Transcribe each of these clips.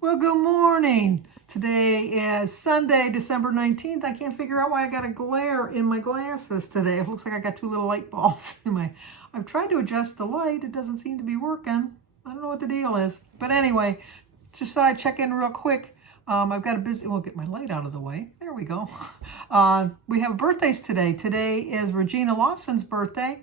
Well, good morning. Today is Sunday, December 19th. I can't figure out why I got a glare in my glasses today. It looks like I got two little light bulbs in my... I've tried to adjust the light. It doesn't seem to be working. I don't know what the deal is. But anyway, just thought I'd check in real quick. I've got a busy... We'll get my light out of the way. There we go. We have birthdays today. Today is Regina Lawson's birthday.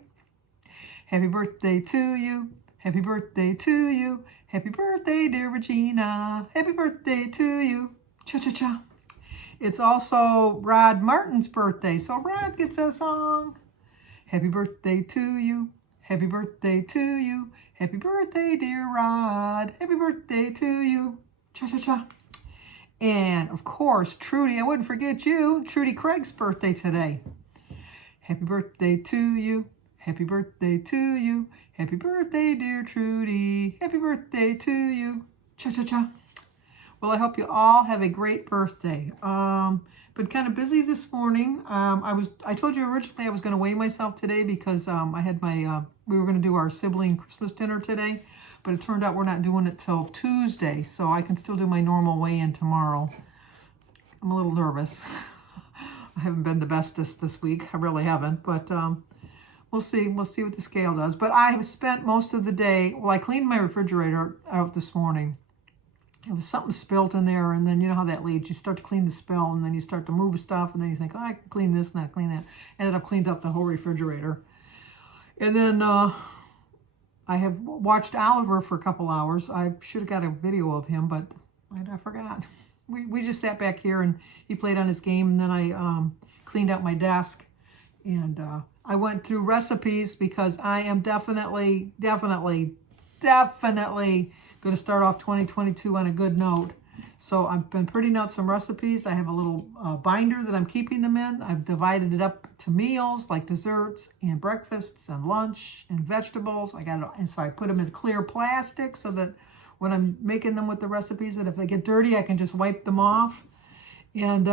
Happy birthday to you. Happy birthday to you. Happy birthday, dear Regina. Happy birthday to you. Cha-cha-cha. It's also Rod Martin's birthday, so Rod gets a song. Happy birthday to you. Happy birthday to you. Happy birthday, dear Rod. Happy birthday to you. Cha-cha-cha. And, of course, Trudy, I wouldn't forget you. Trudy Craig's birthday today. Happy birthday to you. Happy birthday to you. Happy birthday, dear Trudy. Happy birthday to you. Cha-cha-cha. Well, I hope you all have a great birthday. Been kind of busy this morning. I told you originally I was going to weigh myself today because I had my, we were going to do our sibling Christmas dinner today, but it turned out we're not doing it till Tuesday, so I can still do my normal weigh-in tomorrow. I'm a little nervous. I haven't been the bestest this week. I really haven't, but we'll see. We'll see what the scale does. But I have spent most of the day, well, I cleaned my refrigerator out this morning. It was something spilt in there, and then you know how that leads. You start to clean the spill, and then you start to move stuff, and then you think, oh, I can clean this and I clean that. Ended up cleaned up the whole refrigerator. And then I have watched Oliver for a couple hours. I should have got a video of him, but I forgot. We just sat back here, and he played on his game, and then I cleaned out my desk, and I went through recipes because I am definitely going to start off 2022 on a good note. So I've been printing out some recipes. I have a little binder that I'm keeping them in. I've divided it up to meals like desserts and breakfasts and lunch and vegetables. And so I put them in clear plastic so that when I'm making them with the recipes, that if they get dirty, I can just wipe them off. And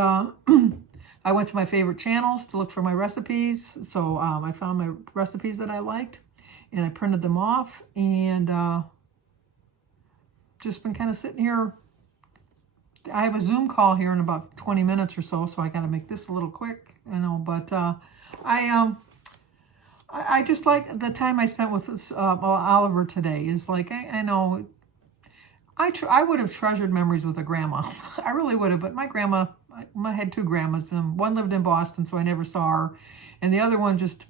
I went to my favorite channels to look for my recipes. So I found my recipes that I liked, and I printed them off, and just been kind of sitting here. I have a Zoom call here in about 20 minutes or so, so I got to make this a little quick, you know. But I just like the time I spent with Oliver today. Is like I know I would have treasured memories with a grandma. I really would have, but my grandma. I had two grandmas. One lived in Boston, so I never saw her. And the other one just,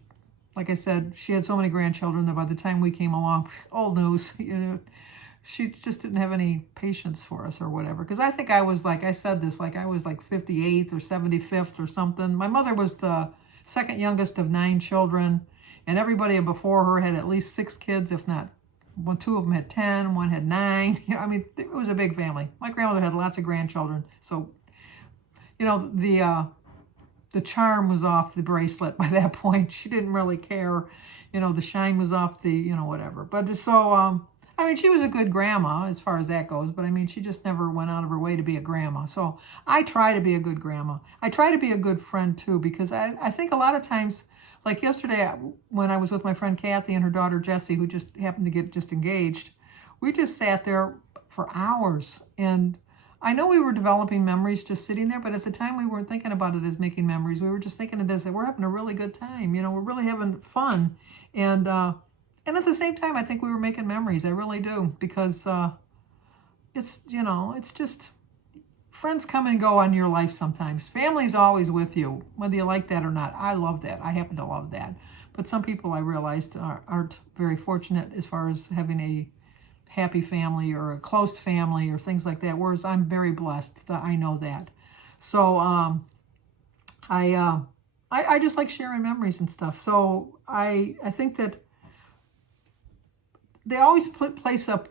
like I said, she had so many grandchildren that by the time we came along, old news, you know, she just didn't have any patience for us or whatever. Because I think I was like, I said this, like I was like 58th or 75th or something. My mother was the second youngest of 9 children. And everybody before her had at least 6 kids, if not, two of them had 10, one had 9. You know, I mean, it was a big family. My grandmother had lots of grandchildren. So, you know, the charm was off the bracelet by that point. She didn't really care. You know, the shine was off the, you know, whatever. But so, I mean, she was a good grandma as far as that goes. But, I mean, she just never went out of her way to be a grandma. So I try to be a good grandma. I try to be a good friend, too, because I think a lot of times, like yesterday when I was with my friend Kathy and her daughter Jessie, who just happened to get just engaged, we just sat there for hours. And I know we were developing memories just sitting there, but at the time we weren't thinking about it as making memories. We were just thinking it as that we're having a really good time. You know, we're really having fun. And at the same time, I think we were making memories. I really do, because it's, you know, it's just, friends come and go on your life sometimes. Family's always with you, whether you like that or not. I love that. I happen to love that. But some people I realized aren't very fortunate as far as having a happy family or a close family or things like that, whereas I'm very blessed that I know that. So I just like sharing memories and stuff. So I think that they always place up,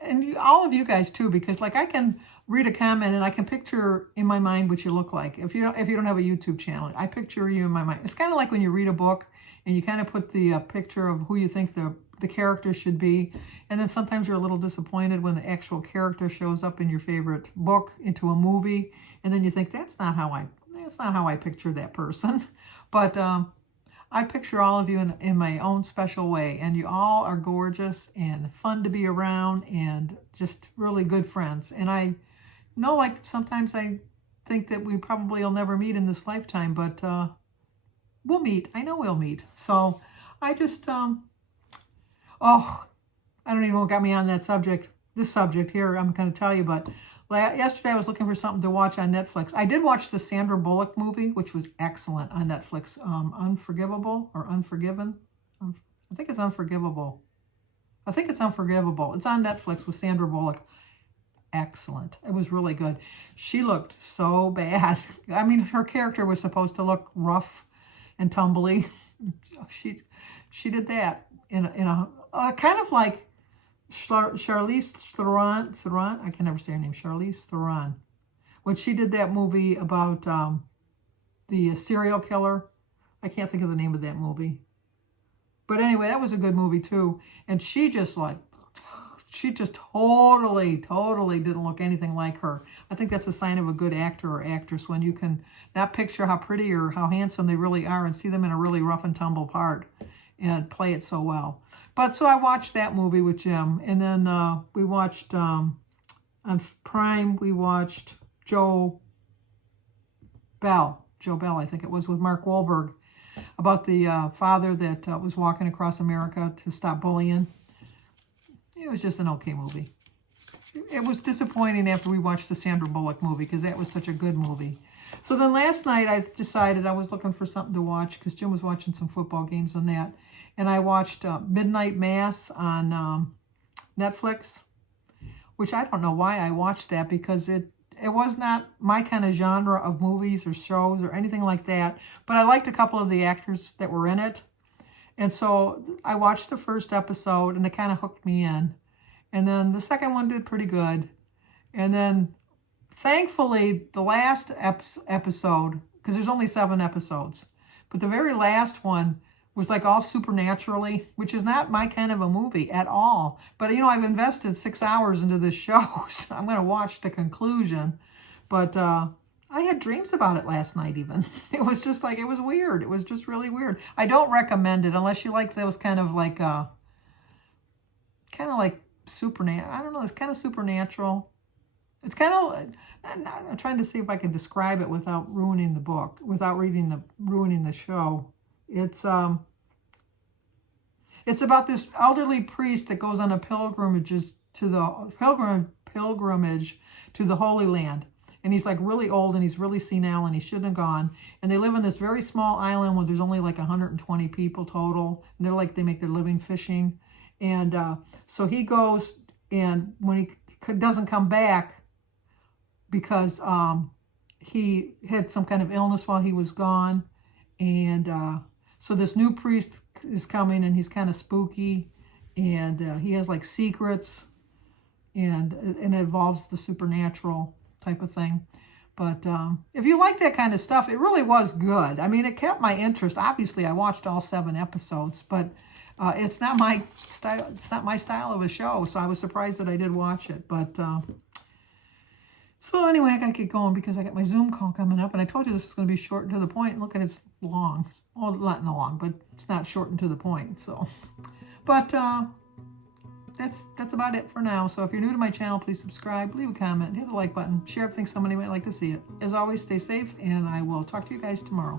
and all of you guys too, because like I can read a comment and I can picture in my mind what you look like. If you don't have a YouTube channel, I picture you in my mind. It's kind of like when you read a book and you kind of put the picture of who you think the character should be, and then sometimes you're a little disappointed when the actual character shows up in your favorite book into a movie, and then you think that's not how I picture that person. But I picture all of you in my own special way, and you all are gorgeous and fun to be around and just really good friends. And I know, like, sometimes I think that we probably will never meet in this lifetime, but we'll meet. I know we'll meet. So I just, oh, I don't even know what got me on that subject. This subject here, I'm going to tell you, but yesterday I was looking for something to watch on Netflix. I did watch the Sandra Bullock movie, which was excellent on Netflix. Unforgivable or Unforgiven? I think it's Unforgivable. I think it's Unforgivable. It's on Netflix with Sandra Bullock. Excellent. It was really good. She looked so bad. I mean, her character was supposed to look rough and tumbly. She did that in a kind of like Charlize Theron. I can never say her name. Charlize Theron. When she did that movie about the serial killer. I can't think of the name of that movie. But anyway, that was a good movie too. And she just totally didn't look anything like her. I think that's a sign of a good actor or actress, when you can not picture how pretty or how handsome they really are and see them in a really rough and tumble part and play it so well. But so I watched that movie with Jim, and then we watched on Prime, we watched Joe Bell, I think it was, with Mark Wahlberg, about the father that was walking across America to stop bullying. It was just an okay movie. It was disappointing after we watched the Sandra Bullock movie, because that was such a good movie. So then last night I decided I was looking for something to watch, because Jim was watching some football games on that. And I watched Midnight Mass on Netflix, which I don't know why I watched that, because it was not my kind of genre of movies or shows or anything like that. But I liked a couple of the actors that were in it. And so I watched the first episode, and it kind of hooked me in. And then the second one did pretty good. And then, thankfully, the last episode, because there's only 7 episodes, but the very last one was like all supernaturally, which is not my kind of a movie at all. But, you know, I've invested 6 hours into this show, so I'm going to watch the conclusion. But I had dreams about it last night even. It was just like, it was weird. It was just really weird. I don't recommend it unless you like those kind of like supernatural. I don't know, it's kind of supernatural. It's kind of, I'm trying to see if I can describe it without ruining the book, without ruining the show. It's about this elderly priest that goes on a pilgrimage to the Holy Land. And he's like really old, and he's really senile, and he shouldn't have gone. And they live on this very small island where there's only like 120 people total. And they make their living fishing. And so he goes, and when he doesn't come back because he had some kind of illness while he was gone. And so this new priest is coming, and he's kind of spooky, and he has like secrets, and it involves the supernatural type of thing. But if you like that kind of stuff, it really was good. I mean, it kept my interest. Obviously, I watched all 7 episodes, but it's not my style. It's not my style of a show, so I was surprised that I did watch it. But so anyway, I gotta get going because I got my Zoom call coming up, and I told you this was going to be short and to the point. Look at it's long. Well, not long, but it's not short and to the point. So, but that's about it for now. So if you're new to my channel, please subscribe, leave a comment, hit the like button, share if you think somebody might like to see it. As always, stay safe, and I will talk to you guys tomorrow.